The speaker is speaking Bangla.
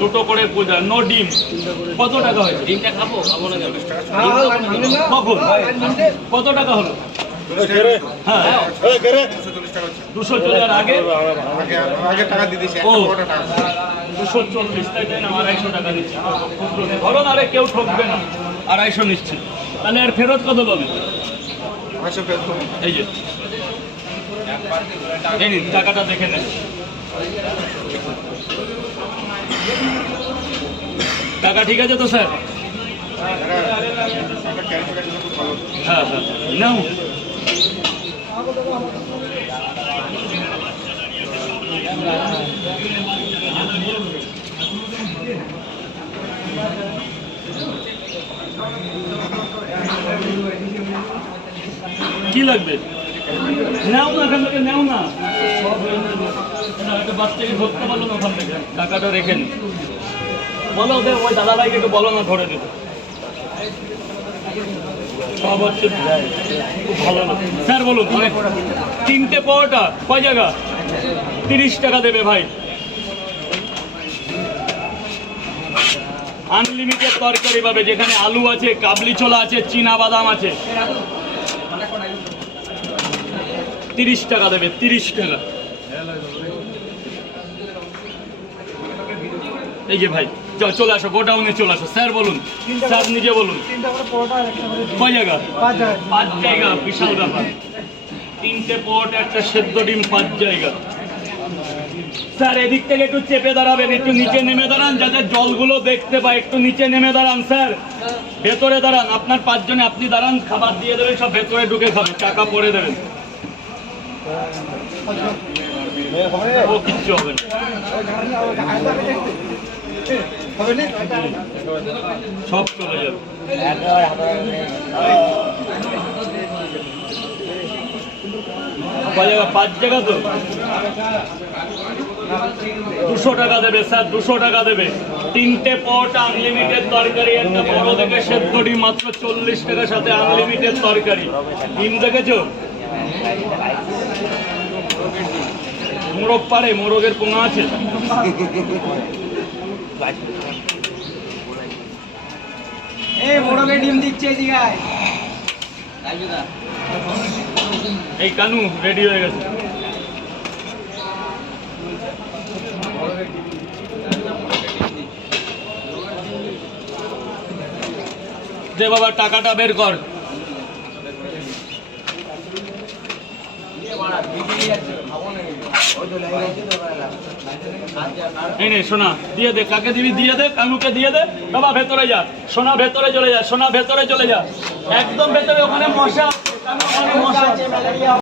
দুটো করে পূজা, নো ডিম। কত টাকা হয়েছে? ডিমটা খাবো না কেন? কখন? কত টাকা হলো? হ্যাঁ 240 টাকার আগে টাকা দিয়ে দিয়েছি। 240, তাই না? 250 টাকা দিচ্ছি। ধরো না রে, কেউ ঠকবে না, 250 নিচ্ছি। তাহলে আর ফেরত কত পাবে? এই যে এই নিন, টাকাটা দেখে নেন। টাকা ঠিক আছে তো স্যার? হ্যাঁ হ্যাঁ নাও। কি লাগবে? নাও না, এখান থেকে নাও না। একটা বাচ্চাকে ধরতে পারলো না ওখান থেকে, টাকাটা রেখে নি। বলো ওদের ওই দাদা ভাইকে একটু বলো না ধরে দিতে। সব হচ্ছে খুব ভালো না স্যার। বলুন, 3টে পরোটা কয় জায়গা? 30 টাকা দেবে ভাই। আনলিমিটেড তরকারি পাবে, যেখানে আলু আছে, কাবলি ছোলা আছে, চীনা বাদাম আছে। 30 টাকা দেবে, 30 টাকা। এই যে ভাই চলে আসো, গোডাউনে চলে আসো। স্যার বলুন, স্যার নিজে বলুন কয় জায়গা? 5 জায়গা। বিশাল ব্যাপার। 3টে পরোটা, একটা সেদ্ধ ডিম, 5 জায়গা। স্যার এদিক থেকে একটু চেপে দাঁড়াবেন, একটু নিচে নেমে দাঁড়ান যাতে জলগুলো দেখতে পায়। একটু নিচে নেমে দাঁড়ান স্যার, ভেতরে দাঁড়ান। আপনার 5 জনে আপনি দাঁড়ান, খাবার দিয়ে দেবেন, সব ভেতরে ঢুকে খাবে, টাকা পরে দেবেন। ও কিচ্ছু হবে না, সব চলে যাবে। 5 জায়গা তো 200 টাকা দেবে স্যার, 200 টাকা দেবে। 3টে পরোটা, আনলিমিটেড তরকারি, একটা বড় দেখে সেদ্ধ ডিম, মাত্র 40 টাকার সাথে আনলিমিটেড তরকারি। ডিম দেখেছো? মোরগ পারে, মোরগের পোঙা আছে। মোরগের ডিম দিচ্ছে এই কানু রেডি হয়ে গেছে। দে বাবা, টাকাটা বের কর। এই নে সোনা, দিয়ে দে। কাকে দিবি? দিয়ে দে, কানুকে দিয়ে দে। বাবা ভেতরে যা, সোনা ভেতরে চলে যা, সোনা ভেতরে চলে যা, একদম ভেতরে। ওখানে মশা, ওখানে মশা আছে, ম্যালেরিয়া।